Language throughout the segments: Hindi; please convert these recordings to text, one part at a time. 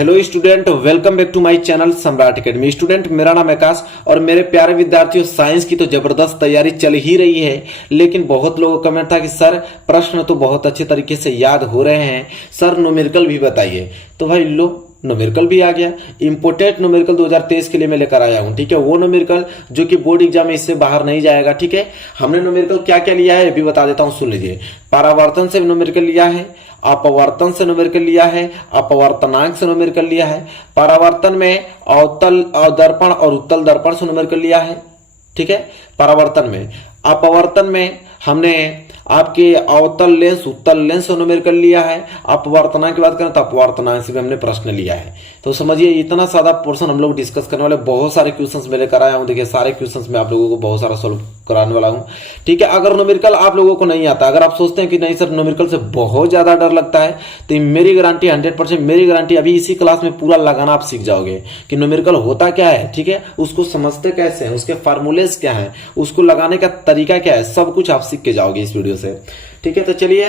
Hello student, welcome back to my channel Samrat academy. Student, मेरा नाम आकाश और मेरे प्यारे विद्यार्थियों, साइंस की तो जबरदस्त तैयारी चल ही रही है, लेकिन बहुत लोगों का कमेंट था कि सर प्रश्न तो बहुत अच्छे तरीके से याद हो रहे हैं, सर न्यूमेरिकल भी बताइए। तो भाई लो, न्यूमेरिकल भी आ गया। इंपोर्टेंट न्यूमेरिकल 2023 के लिए मैं लेकर आया हूं। ठीक है, वो न्यूमेरिकल जो कि बोर्ड एग्जाम में इससे बाहर नहीं जाएगा। ठीक है, हमने न्यूमेरिकल क्या क्या लिया है अभी बता देता हूं, सुन लीजिए। परावर्तन से न्यूमेरिकल लिया है, अपवर्तन से न्यूमेरिकल लिया है, अपवर्तनांक से न्यूमेरिकल लिया है। परावर्तन में अवतल दर्पण और उत्तल दर्पण से न्यूमेरिकल लिया है। ठीक है, परावर्तन में। अपवर्तन में हमने आपके अवतल लेंस उत्तल लेंस से न्यूमेरिकल लिया है। अपवर्तनांक की बात करें तो अपवर्तनांक से भी हमने प्रश्न लिया है। तो समझिए, इतना सादा पोर्शन हम लोग डिस्कस करने वाले। बहुत सारे क्वेश्चंस मैं लेकर आया हूं। देखिए, सारे क्वेश्चंस में आप लोगों को बहुत सारा सॉल्व कराने वाला हूं। ठीक है, अगर न्यूमेरिकल आप लोगों को नहीं आता, अगर आप सोचते हैं कि नहीं सर न्यूमेरिकल से बहुत ज्यादा डर लगता है, तो मेरी गारंटी 100% मेरी गारंटी, अभी इसी क्लास में पूरा लगाना आप सीख जाओगे कि न्यूमेरिकल होता क्या है। ठीक है, उसको समझते कैसे हैं, उसके फार्मूलेस क्या है, उसको लगाने का तरीका क्या है, सब कुछ आप सीख के जाओगे इस वीडियो से। ठीक है, तो चलिए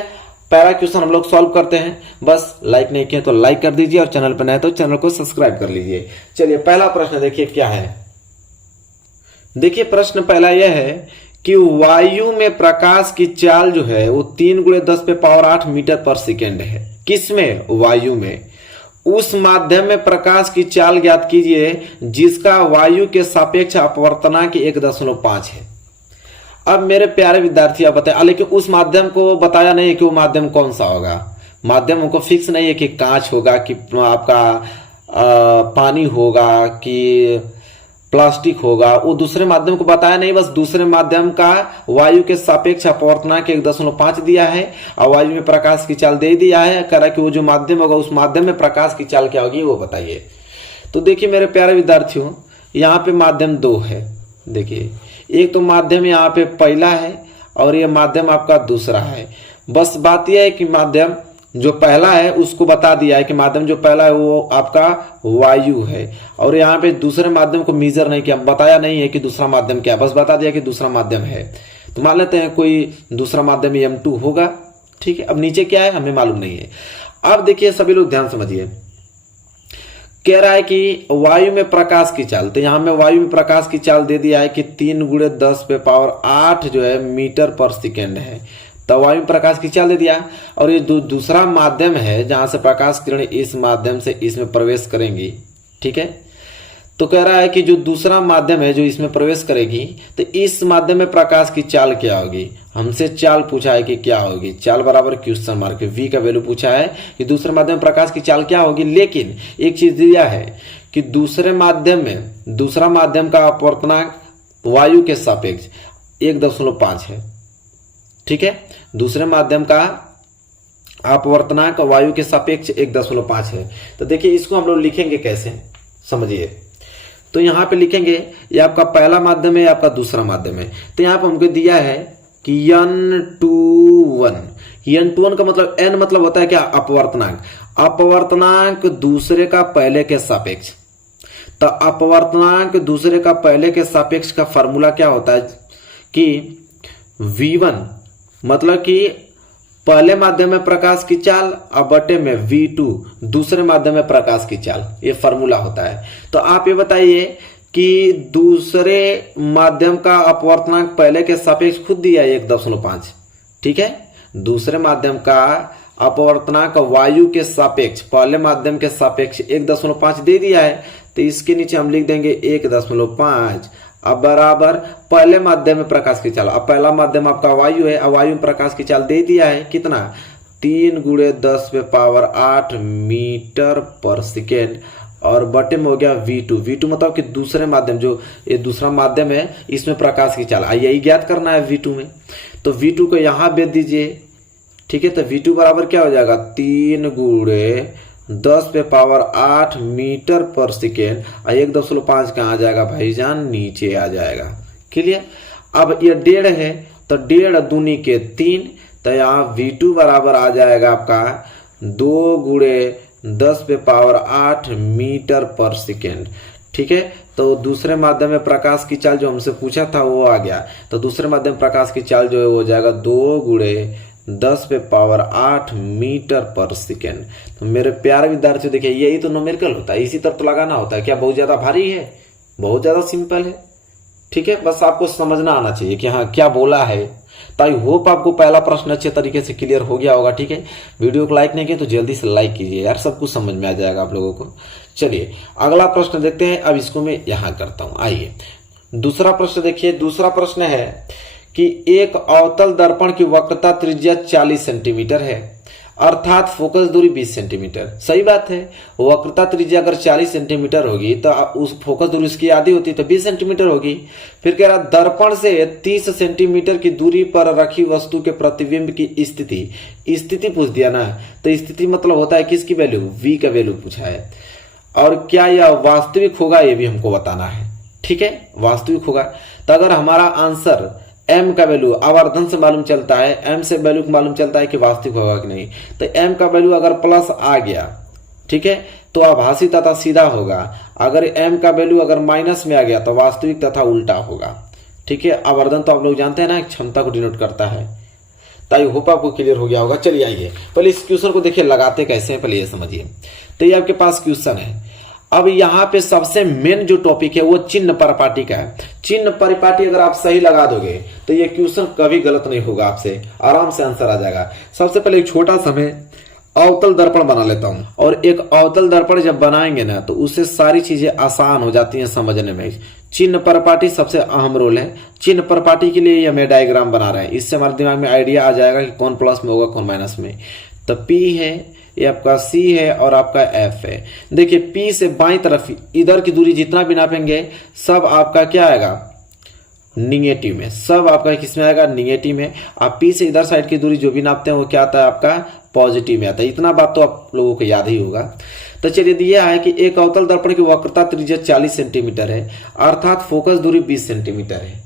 पहला क्वेश्चन हम लोग सॉल्व करते हैं। बस लाइक नहीं किए तो लाइक कर दीजिए और चैनल पर नए तो चैनल को सब्सक्राइब कर लीजिए। चलिए पहला प्रश्न देखिए क्या है। देखिए प्रश्न पहला यह है कि वायु में प्रकाश की चाल जो है वो 3 × 10⁸ मीटर पर सेकेंड है। किसमें? वायु में। उस माध्यम में प्रकाश की चाल ज्ञात कीजिए जिसका वायु के सापेक्ष अपवर्तनांक 1.5 है। अब मेरे प्यारे विद्यार्थी आप बताएं, लेकिन उस माध्यम को बताया नहीं है कि वो माध्यम कौन सा होगा। माध्यम हमको फिक्स नहीं है कि कांच होगा कि आपका पानी होगा कि प्लास्टिक होगा, वो दूसरे माध्यम को बताया नहीं। बस दूसरे माध्यम का वायु के सापेक्ष अपवर्तनांक 1.5 दिया है और वायु में प्रकाश की चाल दे दिया है। कह रहा है कि वो जो माध्यम होगा उस माध्यम में प्रकाश की चाल क्या होगी वो बताइए। तो देखिए मेरे प्यारे विद्यार्थियों, यहाँ पे माध्यम 2 है। देखिए, एक तो माध्यम यहाँ पे पहला है और ये माध्यम आपका दूसरा है। बस बात यह है कि माध्यम जो पहला है उसको बता दिया है कि माध्यम जो पहला है वो आपका वायु है, और यहाँ पे दूसरे माध्यम को मेजर नहीं किया, बताया नहीं है कि दूसरा माध्यम क्या है, बस बता दिया कि दूसरा माध्यम है। तो मान लेते हैं कोई दूसरा माध्यम M2 होगा। ठीक है, अब नीचे क्या है हमें मालूम नहीं है। अब देखिए सभी लोग ध्यान समझिए, कह रहा है कि वायु में प्रकाश की चाल, तो यहां में वायु में प्रकाश की चाल दे दिया है कि 3 × 10⁸ जो है मीटर पर सेकेंड है। तो वायु में प्रकाश की चाल दे दिया, और ये दूसरा माध्यम है जहां से प्रकाश किरण इस माध्यम से इसमें प्रवेश करेंगी। ठीक है, तो कह रहा है कि जो दूसरा माध्यम है जो इसमें प्रवेश करेगी, तो इस माध्यम में प्रकाश की चाल क्या होगी। हमसे चाल पूछा है कि क्या होगी, चाल बराबर क्वेश्चन मार्क, v का वैल्यू पूछा है कि दूसरे माध्यम में प्रकाश की चाल क्या होगी। लेकिन एक चीज दिया है कि दूसरे माध्यम में दूसरा माध्यम का अपवर्तनांक वायु के सापेक्ष 1.5 है। ठीक है, दूसरे माध्यम का अपवर्तनांक वायु के सापेक्ष 1.5 है। तो देखिए इसको हम लोग लिखेंगे कैसे, समझिए। तो यहां पे लिखेंगे ये आपका पहला माध्यम है, आपका दूसरा माध्यम है। तो यहां पे हमको दिया है कि N21 का मतलब N मतलब होता है क्या, अपवर्तनांक। अपवर्तनांक दूसरे का पहले के सापेक्ष। तो अपवर्तनांक दूसरे का पहले के सापेक्ष का फॉर्मूला क्या होता है कि V1 मतलब कि पहले माध्यम में प्रकाश की चाल और बटे में V2 दूसरे माध्यम में प्रकाश की चाल, ये फॉर्मूला होता है। तो आप ये बताइए कि दूसरे माध्यम का अपवर्तनांक पहले के सापेक्ष खुद दिया है 1.5। ठीक है, दूसरे माध्यम का अपवर्तनांक वायु के सापेक्ष पहले माध्यम के सापेक्ष 1.5 दे दिया है। तो इसके नीचे हम लिख देंगे 1.5 अब बराबर पहले माध्यम में प्रकाश की चाल। अब पहला माध्यम आपका वायु है, अब वायु में प्रकाश की चाल दे दिया है कितना, 3 × 10⁸ मीटर पर सेकेंड, और बटे में हो गया V2 मतलब कि दूसरे माध्यम जो ये दूसरा माध्यम है इसमें प्रकाश की चाल यही ज्ञात करना है V2 में। तो V2 को यहां भेज दीजिए। ठीक है, तो V2 बराबर क्या हो जाएगा, 3 × 10⁸ मीटर पर सेकेंड, 1.5 कहाँ आ जाएगा भाईजान, नीचे आ जाएगा। क्लियर। अब ये 1.5 है तो 1.5 दूनी के 3, तो यहाँ V2 बराबर आ जाएगा आपका 2 × 10⁸ मीटर पर सेकेंड। ठीक है, तो दूसरे माध्यम में प्रकाश की चाल जो हमसे पूछा था वो आ गया। तो दूसरे माध्यम प्रकाश की चाल जो है वो हो जाएगा 2 × 10⁸ मीटर पर सेकेंड। तो मेरे प्यारे विद्यार्थियों देखिए, यही तो न्यूमेरिकल होता है, इसी तरह तो लगाना होता है। क्या बहुत ज्यादा भारी है? बहुत ज्यादा सिंपल है। ठीक है, बस आपको समझना आना चाहिए कि हाँ क्या बोला है। तो आई होप आपको पहला प्रश्न अच्छे तरीके से क्लियर हो गया होगा। ठीक है, वीडियो को लाइक नहीं किया तो जल्दी से लाइक कीजिए यार, सब कुछ समझ में आ जाएगा आप लोगों को। चलिए अगला प्रश्न देखते हैं। अब इसको मैं यहां करता हूं। आइए दूसरा प्रश्न देखिए। दूसरा प्रश्न है कि एक अवतल दर्पण की वक्रता त्रिज्या 40 सेंटीमीटर है, अर्थात फोकस दूरी 20 सेंटीमीटर। सही बात है, वक्रता त्रिज्या अगर 40 सेंटीमीटर होगी तो उस फोकस दूरी उसकी आधी होती तो 20 सेंटीमीटर होगी। फिर कह रहा दर्पण से 30 सेंटीमीटर की दूरी पर रखी वस्तु के प्रतिबिंब की स्थिति पूछ दिया ना। तो स्थिति मतलब होता है किसकी वैल्यू? v का वैल्यू पूछा है। और क्या यह वास्तविक होगा ये भी हमको बताना है। ठीक है, वास्तविक होगा। तो अगर हमारा आंसर m का वैल्यू आवर्धन से मालूम चलता है, m से वैल्यू मालूम चलता है कि वास्तविक होगा कि नहीं। तो m का वैल्यू अगर प्लस आ गया, ठीक है, तो आभासी तथा सीधा होगा। अगर m का वैल्यू अगर माइनस में आ गया तो वास्तविक तथा उल्टा होगा। ठीक है, आवर्धन तो आप लोग जानते हैं ना, क्षमता को डिनोट करता है। तो आई होप आपको क्लियर हो गया होगा। चलिए आइए पहले इस क्वेश्चन को देखिए, लगाते कैसे हैं पहले ये समझिए। तो ये आपके पास क्वेश्चन है। अब यहाँ पे सबसे मेन जो टॉपिक है वो चिन्ह परिपाटी का है। चिन्ह परिपाटी अगर आप सही लगा दोगे तो ये क्वेश्चन कभी गलत नहीं होगा, आपसे आराम से आंसर आ जाएगा। सबसे पहले एक छोटा सा मैं अवतल दर्पण बना लेता हूं, और एक अवतल दर्पण जब बनाएंगे ना तो उससे सारी चीजें आसान हो जाती हैं समझने में। चिन्ह परिपाटी सबसे अहम रोल है। चिन्ह परिपाटी के लिए ये हमें डायग्राम बना रहे हैं, इससे हमारे दिमाग में आइडिया आ जाएगा कि कौन प्लस में होगा कौन माइनस में। तो P है, ये आपका C है और आपका F है। देखिए P से बाईं तरफ इधर की दूरी जितना भी नापेंगे सब आपका क्या आएगा? निगेटिव में। सब आपका किसमें आएगा? निगेटिव में। आप P से इधर साइड की दूरी जो भी नापते हैं वो क्या आता है आपका? पॉजिटिव में आता है। इतना बात तो आप लोगों को याद ही होगा। तो चलिए दिया है कि एक अवतल दर्पण की वक्रता त्रिज्या 40 सेंटीमीटर है, अर्थात फोकस दूरी 20 सेंटीमीटर है।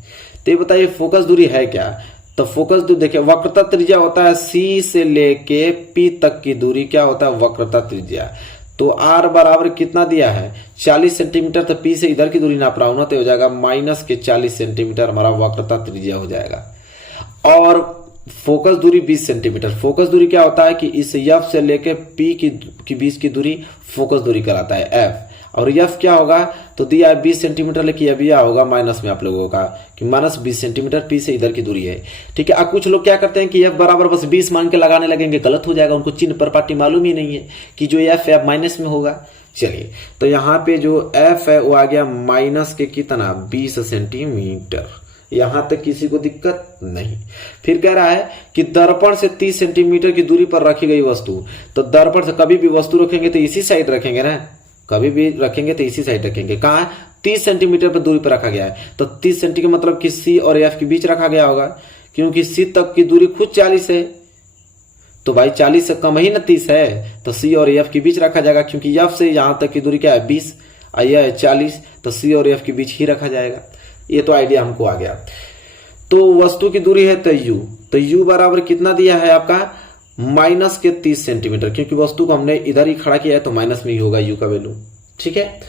तो ये बताइए फोकस दूरी है क्या? तो फोकस दूरी देखिए, वक्रता त्रिज्या होता है C से लेके P तक की दूरी क्या होता है? वक्रता त्रिज्या। तो R बराबर कितना दिया है? 40 सेंटीमीटर। तो P से इधर की दूरी नाप रहा हूं ना, तो हो जाएगा -40 सेंटीमीटर हमारा वक्रता त्रिज्या हो जाएगा। और फोकस दूरी 20 सेंटीमीटर। फोकस दूरी क्या होता है कि इस F से लेके P की बीच की दूरी फोकस दूरी कराता है F। और F क्या होगा? तो दिया है 20 सेंटीमीटर, लेकिन अब यह होगा माइनस में आप लोगों का कि -20 सेंटीमीटर P से इधर की दूरी है। ठीक है, अब कुछ लोग क्या करते हैं कि F बराबर बस 20 मान के लगाने लगेंगे, गलत हो जाएगा। उनको चिन्ह परिपाटी मालूम ही नहीं है कि जो F है माइनस में होगा। चलिए तो यहाँ पे जो F है वो आ गया माइनस के कितना? 20 सेंटीमीटर। यहां तक किसी को दिक्कत नहीं। फिर कह रहा है कि दर्पण से 30 सेंटीमीटर की दूरी पर रखी गई वस्तु। तो दर्पण से कभी भी वस्तु रखेंगे तो इसी साइड रखेंगे ना, कभी भी रखेंगे तो इसी साइड रखेंगे। कहाँ है? 30 सेंटीमीटर पर दूरी पर रखा गया है। तो 30 सेंटीमीटर मतलब कि C और F के बीच रखा गया होगा, क्योंकि C तक की दूरी खुद 40 है। तो भाई 40 से कम ही ना 30 है, तो C और F के बीच रखा जाएगा, क्योंकि F से यहां तक की दूरी क्या है? 20, यह है 40, तो C और F के बीच ही रखा जाएगा। ये तो आइडिया हमको आ गया। तो वस्तु की दूरी है तो U। तो U बराबर कितना दिया है आपका? -30 सेंटीमीटर, क्योंकि वस्तु को हमने इधर ही खड़ा किया है तो माइनस में ही होगा U का वैल्यू। ठीक है,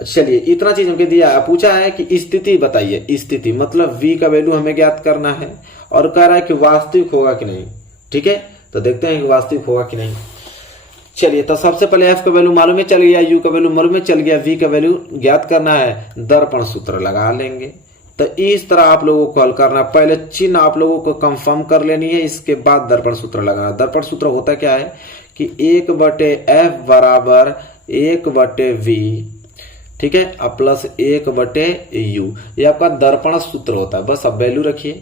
चलिए इतना चीज हमको दिया। पूछा है कि स्थिति बताइए। स्थिति मतलब V का वैल्यू हमें ज्ञात करना है, और कह रहा है कि वास्तविक होगा कि नहीं। ठीक है, तो देखते हैं कि वास्तविक होगा कि नहीं। चलिए तो सबसे पहले F का वैल्यू मालूम है चल गया, U का वैल्यू मालूम है चल गया, V का वैल्यू ज्ञात करना है, दर्पण सूत्र लगा लेंगे। तो इस तरह आप लोगों को हल करना। पहले चिन्ह आप लोगों को कंफर्म कर लेनी है, इसके बाद दर्पण सूत्र लगाना। दर्पण सूत्र होता क्या है कि 1/F बराबर 1/V, ठीक है, अब प्लस 1/U। ये आपका दर्पण सूत्र होता है। बस अब वैल्यू रखिए,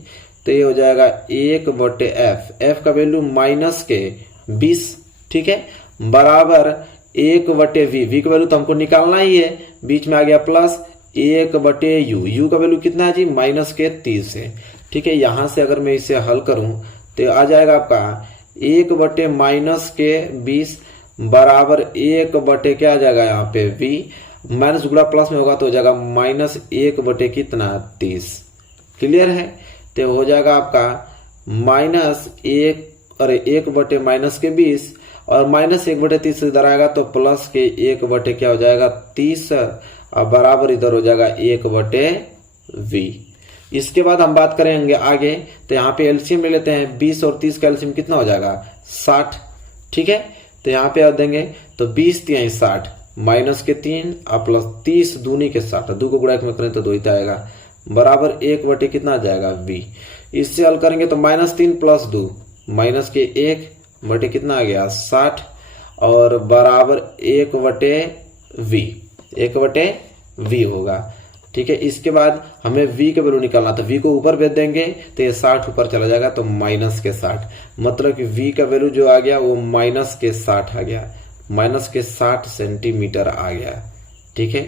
तो ये हो जाएगा 1/F। F का वैल्यू -20, ठीक है, बराबर 1/V। V का वैल्यू तो हमको निकालना ही है, बीच में आ गया प्लस 1/U। U का वैल्यू कितना है जी? -30 है। ठीक है, यहां से अगर मैं इसे हल करूं तो आ जाएगा आपका 1/-20 बराबर 1/ क्या आ जाएगा यहाँ पे? V। माइनस गुणा प्लस में होगा तो हो जाएगा -1/ कितना? 30। क्लियर है? तो हो जाएगा आपका -1 अरे 1/-20 और -1/30 इधर आएगा तो प्लस के 1/ क्या हो जाएगा? 30 और बराबर इधर हो जाएगा 1/V। इसके बाद हम बात करेंगे आगे, तो यहाँ पे एलसीएम ले लेते हैं। 20 और 30 का एलसीएम कितना हो जाएगा? 60। ठीक है, तो यहाँ पे आप देंगे तो 20 तिहाई 60 माइनस के 3 और प्लस 30 दूनी के 60, 2 को गुणा में करें तो 2 ही आएगा, बराबर 1 बटे कितना आ जाएगा? v। इससे हल करेंगे तो -3 प्लस 2 माइनस के 1 बटे कितना आ गया? 60 और बराबर 1 बटे v, 1 बटे v होगा। ठीक है, इसके बाद हमें v का वैल्यू निकालना, तो v को ऊपर भेज देंगे तो ये 60 ऊपर चला जाएगा तो माइनस के 60, मतलब कि v का वैल्यू जो आ गया वो माइनस के 60 आ गया, माइनस के 60 सेंटीमीटर आ गया। ठीक है,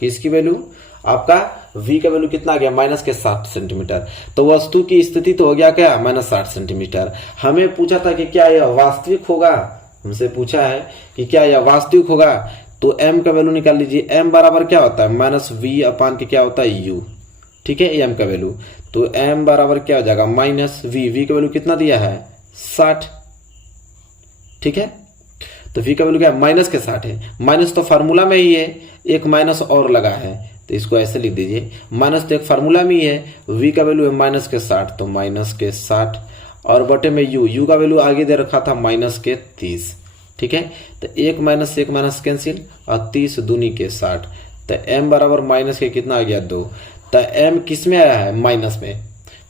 किसकी वैल्यू? आपका v का वैल्यू कितना आ गया? माइनस के 60 सेंटीमीटर। तो वस्तु की स्थिति तो हो गया क्या? -60 सेंटीमीटर। हमें पूछा था कि क्या यह वास्तविक होगा, हमसे पूछा है कि क्या यह वास्तविक होगा, तो m का वैल्यू निकाल लीजिए। m बराबर क्या होता है? -v अपान के क्या होता है? u। ठीक है, m का वैल्यू, तो m बराबर क्या हो जाएगा? -v, v का वैल्यू कितना दिया है? 60। ठीक है, तो v का वैल्यू क्या है? माइनस के 60 है, माइनस तो फार्मूला में ही है, एक माइनस और लगा है तो इसको ऐसे लिख दीजिए, माइनस तो एक फार्मूला में ही है, v का वैल्यू है माइनस के 60 तो माइनस के 60 और बटे में u का वैल्यू आगे दे रखा था माइनस के 30। ठीक है, तो 1 माइनस 1 माइनस कैंसिल और 30 दूनी के 60, तो m बराबर माइनस के कितना आ गया? 2। तो m किस में आया है? माइनस में,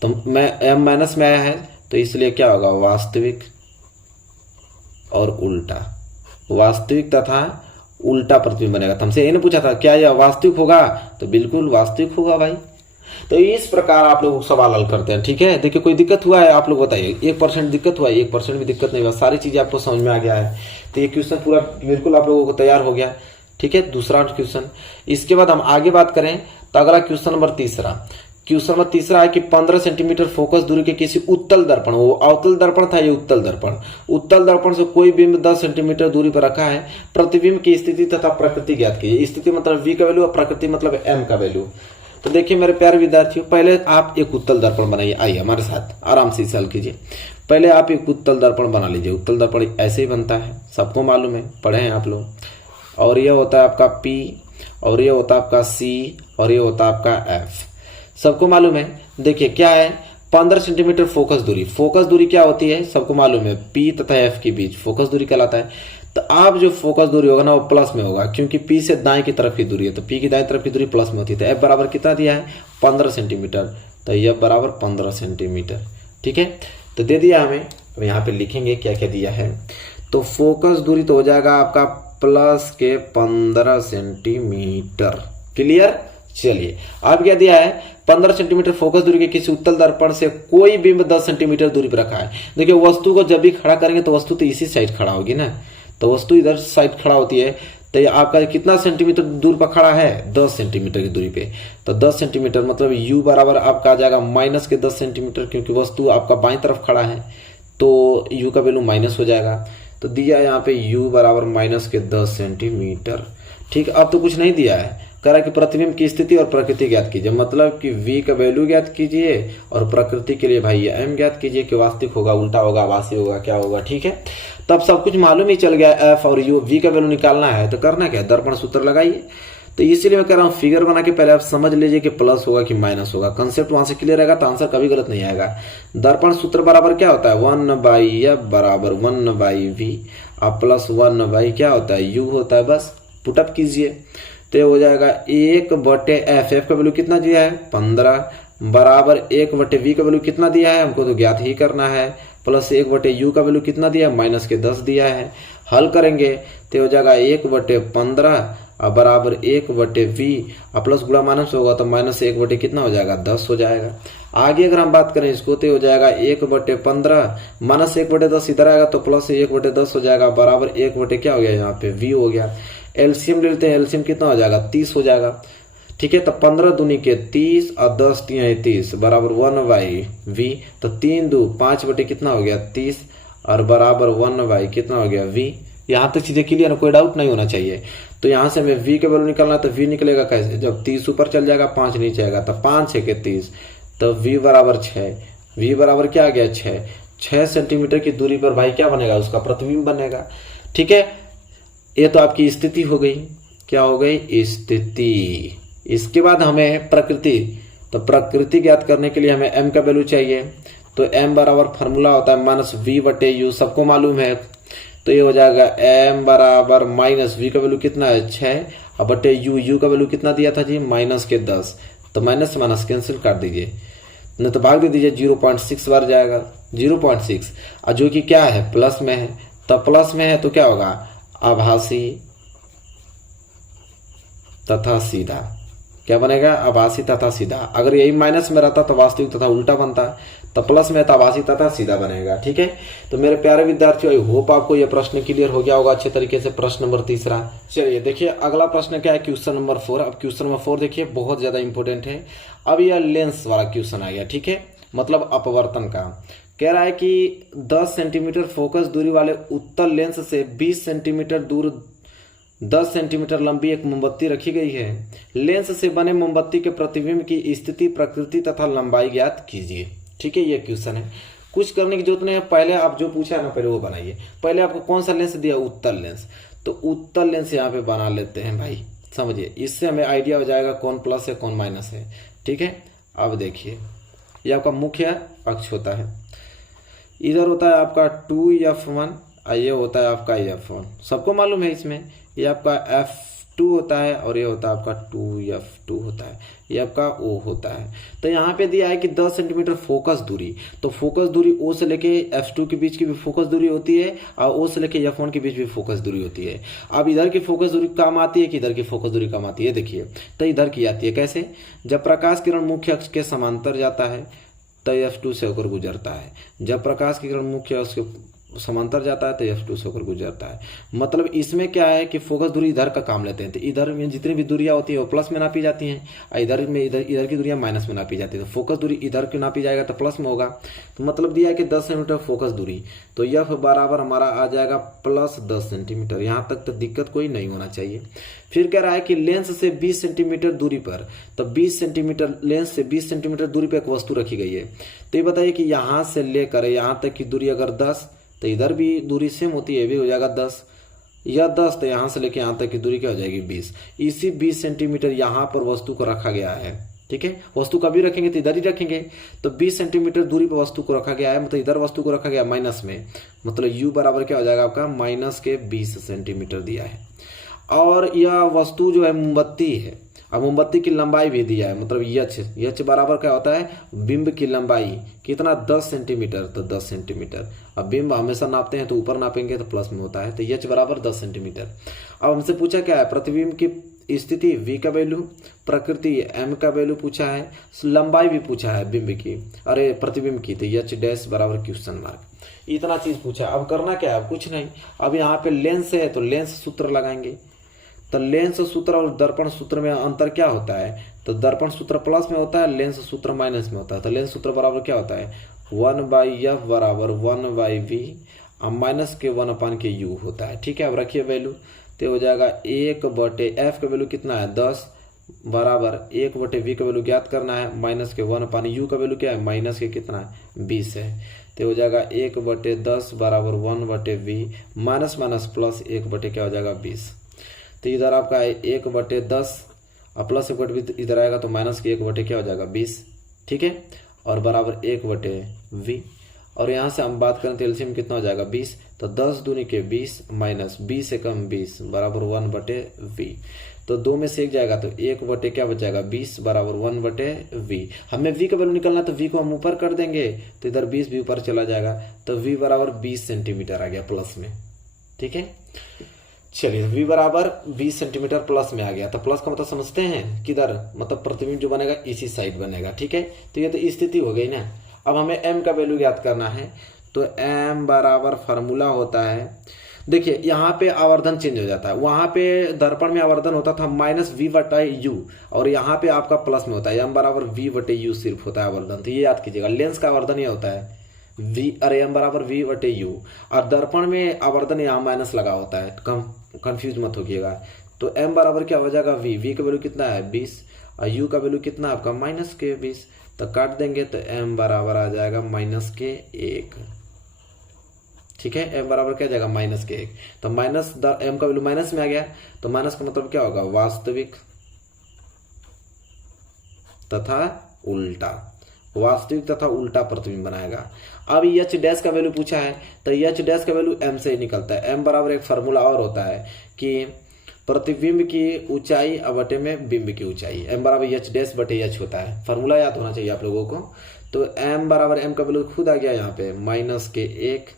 तो m माइनस में आया है तो इसलिए क्या होगा? वास्तविक और उल्टा, वास्तविक तथा उल्टा प्रतिबिंब बनेगा। तो हमसे ये पूछा था क्या यह वास्तविक होगा, तो बिल्कुल वास्तविक होगा भाई। तो इस प्रकार आप लोग सवाल हल करते हैं। ठीक है, देखिए कोई दिक्कत हुआ है आप लोग बताइए, 1% दिक्कत हुआ है? 1% भी दिक्कत नहीं हुआ, सारी चीजें आपको समझ में आ गया है। तो ये क्वेश्चन पूरा बिल्कुल आप लोगों को तैयार हो गया। ठीक है, दूसरा क्वेश्चन। इसके बाद हम आगे बात करें तो अगला क्वेश्चन नंबर तीसरा है कि 15 सेंटीमीटर फोकस दूरी के किसी उत्तल दर्पण, वो अवतल दर्पण था, ये उत्तल दर्पण से कोई बिंब 10 सेंटीमीटर दूरी पर रखा है। प्रतिबिंब की स्थिति तथा प्रकृति ज्ञात कीजिए। स्थिति मतलब v का वैल्यू और प्रकृति मतलब m का वैल्यू। तो देखिए मेरे प्यारे विद्यार्थियों, पहले आप एक उत्तल दर्पण बनाइए, आइए हमारे साथ आराम से इसे हल कीजिए। पहले आप एक उत्तल दर्पण बना लीजिए। उत्तल दर्पण ऐसे ही बनता है, सबको मालूम है, पढ़े हैं आप लोग। और ये होता है आपका P और ये होता है आपका C और ये होता है आपका F, सबको मालूम है। देखिए क्या है, 15 सेंटीमीटर फोकस दूरी क्या होती है? सबको मालूम है, P तथा F के बीच फोकस दूरी कहलाता है। तो आप जो फोकस दूरी होगा ना वो प्लस में होगा, क्योंकि P से दाएं की तरफ की दूरी है, तो P की दाएं तरफ की दूरी प्लस में होती है। तो F बराबर कितना दिया है? 15 सेंटीमीटर, तो F बराबर 15 सेंटीमीटर। ठीक है, तो दे दिया हमें। अब यहाँ पे लिखेंगे क्या क्या दिया है। तो फोकस दूरी तो हो जाएगा आपका प्लस के 15 सेंटीमीटर। क्लियर? चलिए अब क्या दिया है? 15 सेंटीमीटर फोकस दूरी के किसी उत्तल दर्पण से कोई बिंब 10 सेंटीमीटर दूरी पर रखा है। देखिए वस्तु को जब भी खड़ा करेंगे तो वस्तु तो इसी साइड खड़ा होगी ना, तो वस्तु इधर साइड खड़ा होती है। तो ये आपका कितना सेंटीमीटर दूर पर खड़ा है? 10 सेंटीमीटर की दूरी पे। तो 10 सेंटीमीटर मतलब u बराबर आपका आ जाएगा माइनस के 10 सेंटीमीटर, क्योंकि वस्तु आपका बाईं तरफ खड़ा है तो u का वैल्यू माइनस हो जाएगा। तो दिया यहाँ पे u बराबर माइनस के 10 सेंटीमीटर। ठीक, अब तो कुछ नहीं दिया है, कह रहा है कि प्रतिबिंब की स्थिति और प्रकृति ज्ञात कीजिए, मतलब कि v का वैल्यू ज्ञात कीजिए और प्रकृति के लिए भाई m ज्ञात कीजिए कि वास्तविक होगा, उल्टा होगा, आभासी होगा, क्या होगा। ठीक है, तब सब कुछ मालूम ही चल गया। f और u, v का वैल्यू निकालना है तो करना क्या है? दर्पण सूत्र लगाइए। तो इसीलिए मैं कह रहा हूँ फिगर बना के पहले आप समझ लीजिए कि प्लस होगा कि माइनस होगा, कंसेप्ट वहां से क्लियर रहेगा तो आंसर कभी गलत नहीं आएगा। दर्पण सूत्र बराबर क्या होता है? 1/f बराबर 1/v और प्लस 1/ क्या होता है? u होता है। बस पुटअप कीजिए तो हो जाएगा 1/f। f का वैल्यू कितना दिया है? 15 बराबर 1/v का वैल्यू कितना दिया है? हमको तो ज्ञात ही करना है, प्लस 1/u का वैल्यू कितना दिया है? माइनस के 10 दिया है। हल करेंगे तो हो जाएगा 1/15 और बराबर 1/v और प्लस गुणा माइनस होगा तो माइनस 1/ कितना हो जाएगा? 10 हो जाएगा। आगे अगर हम बात करें इसको तो हो जाएगा 1/15 माइनस 1/10 इधर आएगा तो प्लस 1/10 हो जाएगा, बराबर 1/ क्या हो गया? यहाँ पे v हो गया। एलसीएम ले लेते हैं, एलसीएम कितना हो जाएगा? 30 हो जाएगा। ठीक है, तो 15 दूनी के 30 और 10 तिहाई 30 बराबर 1/v। तो 3 2 5/ कितना हो गया? 30 और बराबर 1/ कितना हो गया? v। यहाँ तक चीजें क्लियर है, कोई डाउट नहीं होना चाहिए। तो यहाँ से हमें v का वैल्यू निकालना है तो v निकलेगा कैसे? जब 30 ऊपर चल जाएगा 5 नीचे आएगा तो 5 6 के 30, तो v बराबर 6। v बराबर क्या आ गया? 6 सेंटीमीटर की दूरी पर भाई क्या बनेगा? उसका प्रतिबिंब बनेगा। ठीक है, ये तो आपकी स्थिति हो गई। क्या हो गई? स्थिति। इसके बाद हमें प्रकृति, तो प्रकृति ज्ञात करने के लिए हमें m का वैल्यू चाहिए। तो m बराबर फार्मूला होता है माइनस v बटे u, सबको मालूम है। तो ये हो जाएगा m बराबर माइनस v का वैल्यू कितना है 6 और बटे u का वैल्यू कितना दिया था जी -10। तो माइनस से माइनस कैंसिल कर दीजिए, नहीं तो भाग दे दीजिए, 0.6 बार जाएगा 0.6, और जो कि क्या है प्लस में है। तो प्लस में है तो क्या होगा आभासी तथा सीधा, क्या बनेगा आभासी तथा सीधा। अगर यही माइनस में रहता तो वास्तविक तथा उल्टा बनता, तो प्लस में तो आभासी तथा सीधा बनेगा। ठीक है, तो मेरे प्यारे विद्यार्थियों आई होप आपको यह प्रश्न क्लियर हो गया होगा अच्छे तरीके से। प्रश्न नंबर 3। चलिए देखिए अगला प्रश्न क्या है, क्वेश्चन नंबर 4। अब क्वेश्चन नंबर 4 देखिए बहुत ज्यादा इंपॉर्टेंट है। अब यह लेंस वाला क्वेश्चन आ गया, ठीक है, मतलब अपवर्तन का। कह रहा है कि 10 सेंटीमीटर फोकस दूरी वाले उत्तल लेंस से 20 सेंटीमीटर दूर 10 सेंटीमीटर लंबी एक मोमबत्ती रखी गई है। लेंस से बने मोमबत्ती के प्रतिबिंब की स्थिति, प्रकृति तथा लंबाई ज्ञात कीजिए। ठीक है, ये क्वेश्चन है, कुछ करने की जरूरत नहीं है। पहले आप जो पूछा है ना पहले वो बनाइए। पहले आपको कौन सा लेंस दिया, उत्तल लेंस, तो उत्तल लेंस यहाँ पे बना लेते हैं भाई, समझिए, इससे हमें आइडिया हो जाएगा कौन प्लस है कौन माइनस है। ठीक है, अब देखिए ये आपका मुख्य अक्ष होता है, इधर होता है आपका 2f1 और ये होता है आपका f1, सबको मालूम है। इसमें ये आपका f2 होता है और ये होता है आपका 2f2 होता है, ये आपका O होता है। तो यहाँ पे दिया है कि 10 सेंटीमीटर फोकस दूरी, तो फोकस दूरी O से लेके f2 के बीच की भी फोकस दूरी होती है और O से लेके f1 के बीच भी फोकस दूरी होती है। अब इधर की फोकस दूरी कम आती है कि इधर की फोकस दूरी कम आती है, देखिए तो इधर की आती है। कैसे, जब प्रकाश किरण मुख्य अक्ष के समांतर जाता है तो f2 से होकर गुजरता है, जब प्रकाश की किरण मुख्य अक्ष के समांतर जाता है तो f2 से होकर गुजरता है। मतलब इसमें क्या है कि फोकस दूरी इधर का काम लेते हैं, तो इधर में जितनी भी दूरियां होती है वो प्लस में नापी जाती हैं और इधर की दूरियां माइनस में नापी जाती है। तो फोकस दूरी इधर की नापी जाएगा तो प्लस में होगा। तो मतलब दिया है कि 10 सेंटीमीटर फोकस दूरी, तो यह बराबर हमारा आ जाएगा प्लस 10 सेंटीमीटर। यहाँ तक तो दिक्कत कोई नहीं होना चाहिए। फिर कह रहा है कि लेंस से 20 सेंटीमीटर दूरी पर, तो 20 सेंटीमीटर लेंस से 20 सेंटीमीटर दूरी पर एक वस्तु रखी गई है। तो ये बताइए कि यहाँ से लेकर यहाँ तक की दूरी अगर 10, तो इधर भी दूरी सेम होती है, भी हो जाएगा 10 या 10, तो यहाँ से लेके यहाँ तक की दूरी क्या हो जाएगी 20। इसी 20 सेंटीमीटर यहाँ पर वस्तु को रखा गया है। ठीक है, वस्तु कभी रखेंगे तो इधर ही रखेंगे, तो 20 सेंटीमीटर दूरी पर वस्तु को रखा गया है, मतलब इधर वस्तु को रखा गया माइनस में, मतलब u बराबर क्या हो जाएगा आपका माइनस के 20 सेंटीमीटर दिया है। और यह वस्तु जो है मोमबत्ती है, अब मोमबत्ती की लंबाई भी दिया है, मतलब यच बराबर क्या होता है बिंब की लंबाई कितना 10 सेंटीमीटर, तो 10 सेंटीमीटर। अब बिंब हमेशा नापते हैं तो ऊपर नापेंगे तो प्लस में होता है, तो यच बराबर 10 सेंटीमीटर। अब हमसे पूछा क्या है, प्रतिबिंब की स्थिति v का वैल्यू, प्रकृति m का वैल्यू पूछा है, लंबाई भी पूछा है बिंब की, अरे प्रतिबिंब की, तो यच डैश बराबर क्वेश्चन मार्क, इतना चीज पूछा। अब करना क्या है, कुछ नहीं। अब यहाँ पे लेंस है तो लेंस सूत्र लगाएंगे। तो लेंस सूत्र और दर्पण सूत्र में अंतर क्या होता है, तो दर्पण सूत्र प्लस में होता है, लेंस सूत्र माइनस में होता है। तो लेंस सूत्र बराबर क्या होता है 1/f बराबर 1/v और माइनस के 1/u होता है। ठीक है, अब रखिए वैल्यू, तो हो जाएगा 1/f का वैल्यू कितना है 10 बराबर 1/v का वैल्यू ज्ञात करना है, माइनस के 1/u का वैल्यू क्या है माइनस के कितना है 20 है। तो हो जाएगा 1/10 बराबर 1/v माइनस माइनस प्लस 1/ क्या हो जाएगा 20। तो इधर आपका 1/10 और प्लस 1/20 इधर आएगा तो माइनस के 1/ क्या हो जाएगा 20। ठीक है, और बराबर 1/v, और यहाँ से हम बात करें तो एलसीएम कितना हो जाएगा 20, तो 10 दूनी के 20 माइनस 20 से कम 20 बराबर 1/v। तो 2 में से 1 जाएगा तो 1/ क्या बच जाएगा 20 बराबर 1/v। हमें v का वैल्यू निकलना तो v को हम ऊपर कर देंगे तो इधर 20 भी ऊपर चला जाएगा, तो v बराबर 20 सेंटीमीटर आ गया प्लस में। ठीक है, चलिए v बराबर 20 सेंटीमीटर प्लस में आ गया। तो प्लस का मतलब समझते हैं किधर, मतलब प्रतिबिंब जो बनेगा इसी साइड बनेगा। ठीक है, तो ये तो स्थिति हो गई ना। अब हमें m का वैल्यू ज्ञात करना है, तो m बराबर फार्मूला होता है, देखिए यहाँ पे आवर्धन चेंज हो जाता है। वहां पे दर्पण में आवर्धन होता था -v/u और यहाँ पे आपका प्लस में होता है m बराबर v/u सिर्फ होता है आवर्धन। तो ये याद कीजिएगा, लेंस का आवर्धन ये होता है m बराबर v/u और दर्पण में आवर्धन यहाँ माइनस लगा होता है, कंफ्यूज मत होइएगा। तो m बराबर क्या हो जाएगा v का वैल्यू कितना है 20 और u का वैल्यू कितना है आपका माइनस के 20, तो काट देंगे तो m बराबर आ जाएगा -1। ठीक है, m बराबर क्या जाएगा -1। तो माइनस m का वैल्यू माइनस में आ गया, तो माइनस का मतलब क्या होगा वास्तविक तथा उल्टा, वास्तविक तथा उल्टा प्रतिबिंब बनाएगा। अब एच डैश का वैल्यू पूछा है तो एच डैश का वैल्यू एम से ही निकलता है। एम बराबर एक फार्मूला और होता है कि प्रतिबिंब की ऊंचाई बटे में बिंब की ऊंचाई, एम बराबर एच डैश बटे एच होता है। फार्मूला याद होना चाहिए आप लोगों को। तो एम बराबर एम का वैल्यू खुद आ गया यहाँ पे -1,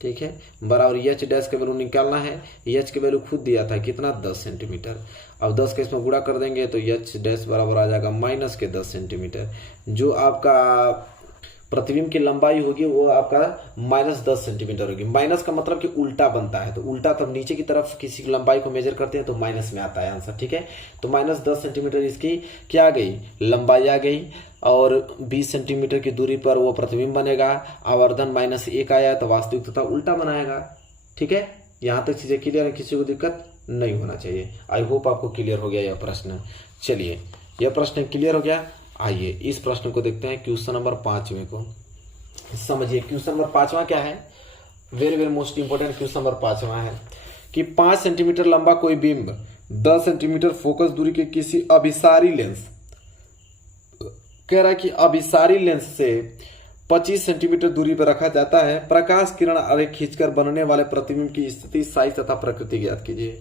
ठीक है, बराबर एच डैश का वैल्यू निकालना है। एच के वैल्यू खुद दिया था कितना 10 सेंटीमीटर। अब 10 के इसमें गुणा कर देंगे तो एच डैश बराबर आ जाएगा -10 सेंटीमीटर। जो आपका प्रतिबिंब की लंबाई होगी वो आपका -10 सेंटीमीटर होगी। माइनस का मतलब कि उल्टा बनता है, तो उल्टा तब नीचे की तरफ किसी की लंबाई को मेजर करते हैं तो माइनस में आता है आंसर, ठीक है। तो -10 सेंटीमीटर इसकी क्या आ गई, लंबाई आ गई। और 20 सेंटीमीटर की दूरी पर वो प्रतिबिंब बनेगा। आवर्धन -1 आया तो वास्तविक तथा उल्टा बनाएगा, ठीक है। यहाँ तक चीजें क्लियर है, किसी को दिक्कत नहीं होना चाहिए। आई होप आपको क्लियर हो गया यह प्रश्न। चलिए यह प्रश्न क्लियर हो गया। आइए इस प्रश्न को देखते हैं, क्वेश्चन नंबर 5वें को समझिए। क्वेश्चन नंबर 5वां क्या है, very very most important question number 5वां है कि 5 सेंटीमीटर लंबा कोई बिंब 10 सेंटीमीटर फोकस दूरी के किसी अभिसारी लेंस, कह रहा है कि अभिसारी लेंस से 25 सेंटीमीटर दूरी पर रखा जाता है। प्रकाश किरण आरेख खींचकर बनने वाले प्रतिबिंब की स्थिति, साइज तथा प्रकृति ज्ञात कीजिए।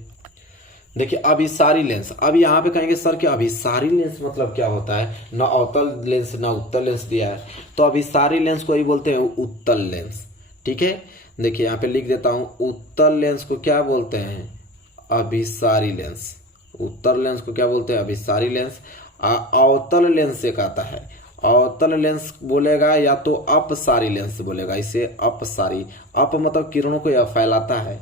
देखिए अभिसारी लेंस, अब यहाँ पे कहेंगे सर कि अभिसारी लेंस मतलब क्या होता है, ना अवतल लेंस ना उत्तल लेंस दिया है, तो अभिसारी लेंस को ही बोलते हैं उत्तल लेंस, ठीक है। देखिए यहाँ पे लिख देता हूं, उत्तल लेंस को क्या बोलते हैं, अभिसारी लेंस। उत्तल लेंस को क्या बोलते हैं, अभिसारी लेंस। अवतल लेंस से कहता है, अवतल लेंस बोलेगा या तो अपसारी लेंस बोलेगा, इसे अपसारी, अप मतलब किरणों को यह फैलाता है,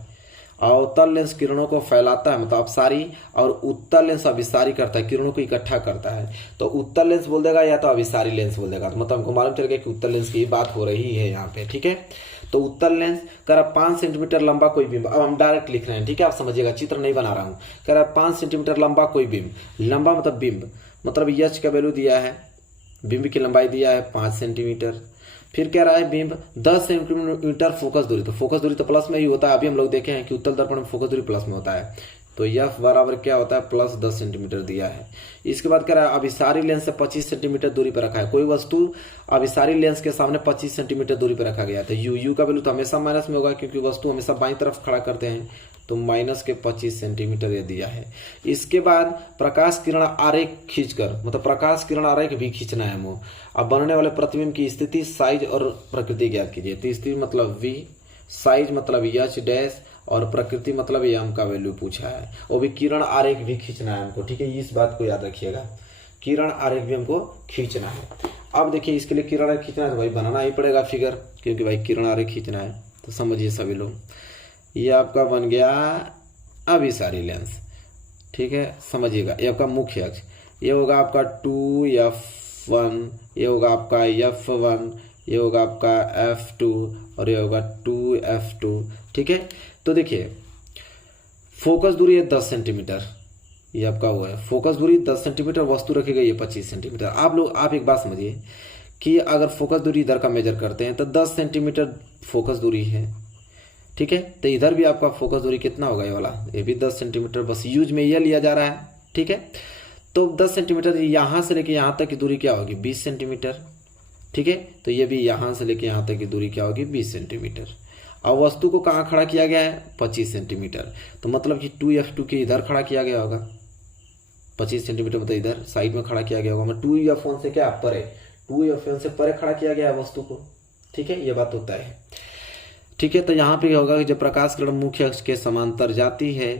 अवतल लेंस किरणों को फैलाता है मतलब अपसारी, और उत्तल लेंस अभिसारी करता है, किरणों को इकट्ठा करता है। तो उत्तल लेंस बोल देगा या तो अभिसारी लेंस बोल देगा, तो मतलब हमको मालूम चल गया कि उत्तल लेंस की बात हो रही है यहाँ पे, ठीक है। तो उत्तल लेंस कह रहा 5 सेंटीमीटर लंबा कोई बिंब, अब हम डायरेक्ट लिख रहे हैं, ठीक है, आप समझिएगा, चित्र नहीं बना रहा हूं। कह रहा 5 सेंटीमीटर लंबा कोई बिंब, लंबा मतलब बिंब, मतलब एच का वैल्यू दिया है, बिंब की लंबाई दिया है 5 सेंटीमीटर। फिर कह रहा है बिंब 10 सेंटीमीटर फोकस दूरी, तो फोकस दूरी तो प्लस में ही होता है, अभी हम लोग देखे हैं कि उत्तल दर्पण में फोकस दूरी प्लस में होता है, तो एफ बराबर क्या होता है +10 सेंटीमीटर दिया है। इसके बाद कह रहा है अभिसारी लेंस से 25 सेंटीमीटर दूरी पर रखा है, कोई वस्तु अभिसारी लेंस के सामने 25 सेंटीमीटर दूरी पर रखा गया है, तो यू का वैल्यू तो हमेशा माइनस में होगा क्योंकि वस्तु हमेशा बाईं तरफ खड़ा करते हैं, तो -25 सेंटीमीटर ये दिया है। इसके बाद प्रकाश किरण आरेख खींचकर, मतलब प्रकाश किरण आरेख भी खींचना है हमको। अब बनने वाले प्रतिबिंब की स्थिति, साइज और प्रकृति ज्ञात कीजिए। तो स्थिति मतलब V, साइज मतलब एच डैश, और प्रकृति मतलब एम का वैल्यू पूछा है। वो भी किरण आरेख भी खींचना है हमको, ठीक है, इस बात को याद रखिएगा, किरण आरेख भी हमको खींचना है। अब देखिए इसके लिए किरण आरेख खींचना है तो भाई बनाना ही पड़ेगा फिगर, क्योंकि भाई किरण आरेख खींचना है। तो समझिए सभी लोग, ये आपका बन गया अभिसारी लेंस, ठीक है, समझिएगा। ये आपका मुख्य अक्ष, ये होगा आपका 2f1, ये होगा आपका f1, ये होगा आपका f2 और ये होगा 2f2, ठीक है। तो देखिए फोकस दूरी है 10 सेंटीमीटर, ये आपका वो है फोकस दूरी 10 सेंटीमीटर, वस्तु रखी गई है 25 सेंटीमीटर। आप एक बात समझिए कि अगर फोकस दूरी इधर का मेजर करते हैं तो 10 सेंटीमीटर फोकस दूरी है, ठीक है, तो इधर भी आपका फोकस दूरी कितना होगा, ये वाला, ये भी 10 सेंटीमीटर, बस यूज में ये लिया जा रहा है, ठीक है। तो 10 सेंटीमीटर यहां से लेके यहां तक की दूरी क्या होगी, 20 सेंटीमीटर, ठीक है। तो ये भी यहां से लेके यहां तक की दूरी क्या होगी, 20 सेंटीमीटर। अब वस्तु को कहां खड़ा किया गया है, 25 सेंटीमीटर, तो मतलब कि 2f2 के इधर खड़ा किया गया होगा, 25 सेंटीमीटर मतलब इधर साइड में खड़ा किया गया होगा, 2f1 से क्या परे, 2f1 से परे खड़ा किया गया है वस्तु को, ठीक है, ये बात होता है, ठीक है। तो यहाँ पे होगा कि जब प्रकाश किरण मुख्य अक्ष के समांतर जाती है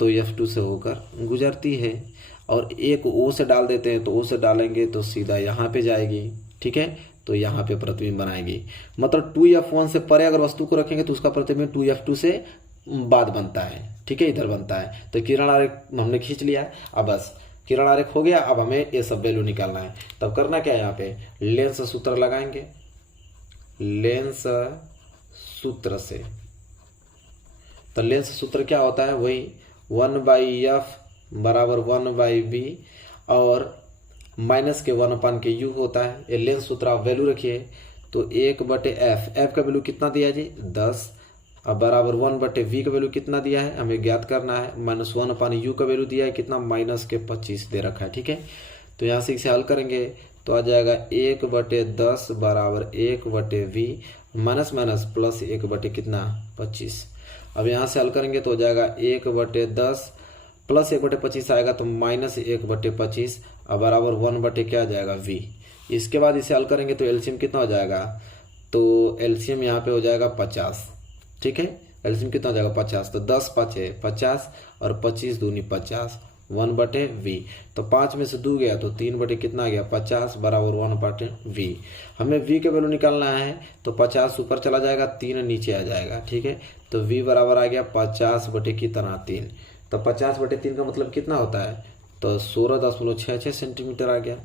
तो f2 से होकर गुजरती है, और एक O से डाल देते हैं, तो O से डालेंगे तो सीधा यहाँ पे जाएगी, ठीक है, तो यहाँ पे प्रतिबिंब बनाएगी। मतलब 2f1 से परे अगर वस्तु को रखेंगे तो उसका प्रतिबिंब 2f2 से बाद बनता है, ठीक है, इधर बनता है। तो किरण आरेख हमने खींच लिया, अब बस किरण आरेख हो गया। अब हमें ये सब वैल्यू निकालना है, तब करना क्या है, यहाँ पे लेंस सूत्र लगाएंगे, लेंस सूत्र से। तो लेंस सूत्र क्या होता है, वही 1/f बराबर 1/b और माइनस के 1 के u होता है। ये लेंस सूत्र आप वैल्यू रखिए, तो 1/f, f का वैल्यू कितना दिया जी 10, अब बराबर 1/v का वैल्यू कितना दिया है हमें ज्ञात करना है, -1/u का वैल्यू दिया है कितना, -25 दे रखा है, ठीक है। तो यहाँ से इसे हल करेंगे तो आ जाएगा 1/10 बराबर 1/v माइनस माइनस प्लस 1/ कितना 25। अब यहाँ से हल करेंगे तो हो जाएगा 1/10 प्लस 1/25 आएगा तो माइनस 1/25 अब बराबर 1/ क्या आ जाएगा v। इसके बाद इसे हल करेंगे तो एलसीएम कितना हो जाएगा, तो एलसीएम यहाँ पे हो जाएगा 50। ठीक है, एलसीएम कितना हो जाएगा 50, तो 10 5 है 50 और 25 दूनी 50 1/v। तो 5 में से 2 गया तो 3/ कितना आ गया 50 बराबर 1/v। हमें v के वैल्यू निकालना है तो 50 ऊपर चला जाएगा 3 नीचे आ जाएगा। ठीक है, तो v बराबर आ गया 50/3। तो 50/3 का मतलब कितना होता है, तो 16.66 सेंटीमीटर आ गया।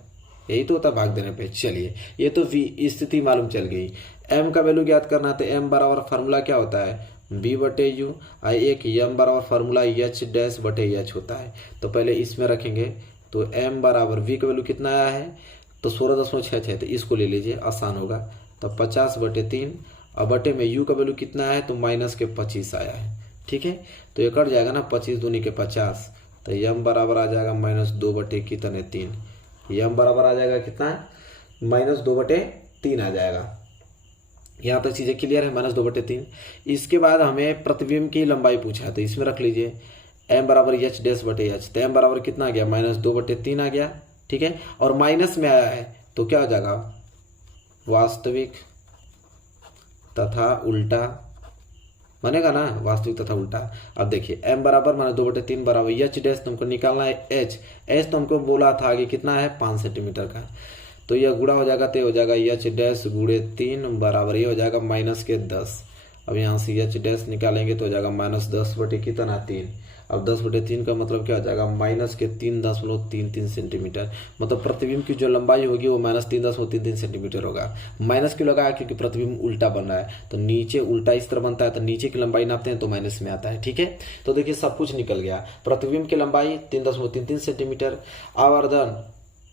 यही तो होता है भाग देने पे। चलिए, ये तो v स्थिति मालूम चल गई। m का वैल्यू ज्ञात करना है तो m बराबर फार्मूला क्या होता है b/u और एक m बराबर फार्मूला h'/h होता है। तो पहले इसमें रखेंगे तो m बराबर v का वैल्यू कितना आया है तो 16.66 है, तो इसको ले लीजिए आसान होगा। तो 50/3 और बटे में u का वैल्यू कितना है तो -25 आया है। ठीक है, तो ये कट जाएगा ना 25 दूनी के 50, तो m बराबर आ जाएगा -2/3। m बराबर आ जाएगा कितना -2/3 आ जाएगा। यहाँ तक चीजें क्लियर है, -2/3। इसके बाद हमें प्रतिबिंब की लंबाई पूछा है तो इसमें रख लीजिए m बराबर h'/h। तो m बराबर कितना आ गया -2/3 आ गया। ठीक है, और माइनस में आया है तो क्या हो जाएगा वास्तविक तथा उल्टा बनेगा ना, वास्तविक तथा उल्टा। अब देखिए m बराबर -2/3 बराबर h' तुमको निकालना है h तुमको बोला था आगे कितना है 5 सेंटीमीटर का, तो यह गुणा हो जाएगा तो हो जाएगा h' गुणे 3 बराबर ये हो जाएगा -10। अब यहाँ से h' निकालेंगे तो हो जाएगा -10/3। अब 10/3 का मतलब क्या हो जाएगा -3.33 सेंटीमीटर। मतलब प्रतिबिंब की जो लंबाई होगी वो -3.33 सेंटीमीटर होगा। माइनस क्यों लगा क्योंकि प्रतिबिंब उल्टा बन रहा है, तो नीचे उल्टा इस तरह बनता है तो नीचे की लंबाई नापते हैं तो माइनस में आता है। ठीक है, तो देखिए सब कुछ निकल गया। प्रतिबिंब की लंबाई 3.33 सेंटीमीटर, आवर्धन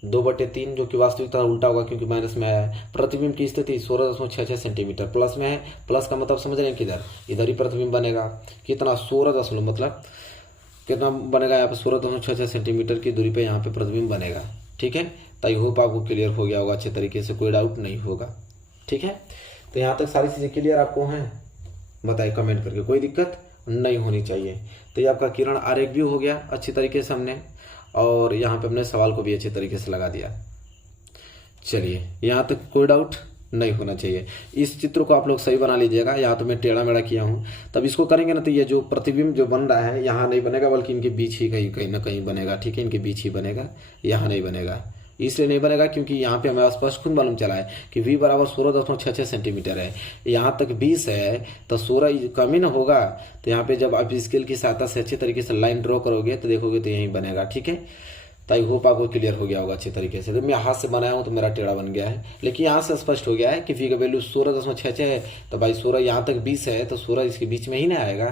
2/3 जो कि वास्तविक तरह उल्टा होगा क्योंकि माइनस में आया है। प्रतिबिंब की स्थिति 16.66 सेंटीमीटर, प्लस में है। प्लस का मतलब समझ रहे हैं किधर, इधर ही प्रतिबिंब बनेगा। कितना 16 मतलब कितना बनेगा यहाँ पे 16.66 सेंटीमीटर की दूरी पे यहाँ पे प्रतिबिंब बनेगा। ठीक है, तो आई होप आपको क्लियर हो गया होगा अच्छे तरीके से, कोई डाउट नहीं होगा। ठीक है, तो यहाँ तक सारी चीजें क्लियर आपको हैं, बताइए कमेंट करके, कोई दिक्कत नहीं होनी चाहिए। तो ये आपका किरण आरेख भी हो गया अच्छी तरीके से हमने, और यहाँ पे अपने सवाल को भी अच्छे तरीके से लगा दिया। चलिए, यहाँ तक कोई डाउट नहीं होना चाहिए। इस चित्र को आप लोग सही बना लीजिएगा। यहाँ तो मैं टेढ़ा मेढ़ा किया हूँ, तब इसको करेंगे ना तो ये जो प्रतिबिंब जो बन रहा है यहाँ नहीं बनेगा बल्कि इनके बीच ही कहीं ना कहीं बनेगा। ठीक है, इनके बीच ही बनेगा, यहाँ नहीं बनेगा। इसलिए नहीं बनेगा क्योंकि यहाँ पे हमें स्पष्ट खुद मालूम चला है कि v बराबर 16.66 सेंटीमीटर है, यहाँ तक 20 है तो 16 कम ही ना होगा। तो यहाँ पे जब आप स्केल की सहायता से अच्छे तरीके से लाइन ड्रॉ करोगे तो देखोगे तो यही बनेगा। ठीक है, तो आई होप आपको क्लियर हो गया होगा अच्छे तरीके से। तो मैं हाथ से बनाया हूँ तो मेरा टेढ़ा बन गया है, लेकिन यहाँ से स्पष्ट हो गया है कि v का वैल्यू 16.66 है, तो भाई 16 यहाँ तक 20 है तो 16 इसके बीच में ही ना आएगा।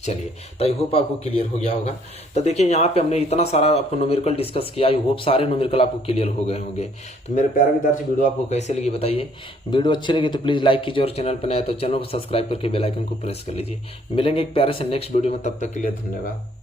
चलिए, तो आई होप आपको क्लियर हो गया होगा। तो देखिए यहाँ पे हमने इतना सारा आपको न्यूमेरिकल डिस्कस किया, आई होप सारे न्यूमेरिकल आपको क्लियर हो गए होंगे। तो मेरे प्यारे विद्यार्थी, वीडियो आपको कैसे लगी बताइए। वीडियो अच्छी लगी तो प्लीज लाइक कीजिए और चैनल पर नया तो चैनल को सब्सक्राइब करके बेल आइकन को प्रेस कर लीजिए। मिलेंगे एक प्यारे से नेक्स्ट वीडियो में, तब तक के लिए धन्यवाद।